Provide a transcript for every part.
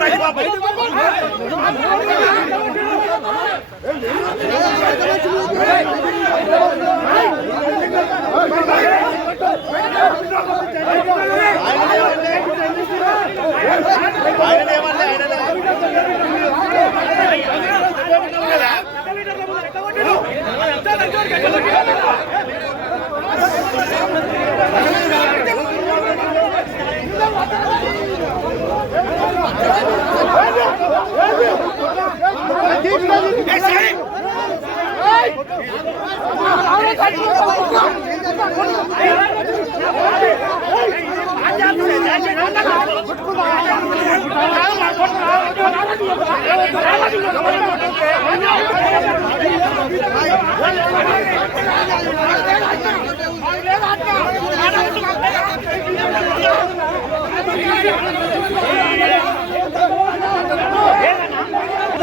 బయట పంపరే اوهي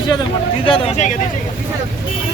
తీసేద్దాం తీసేద్దాం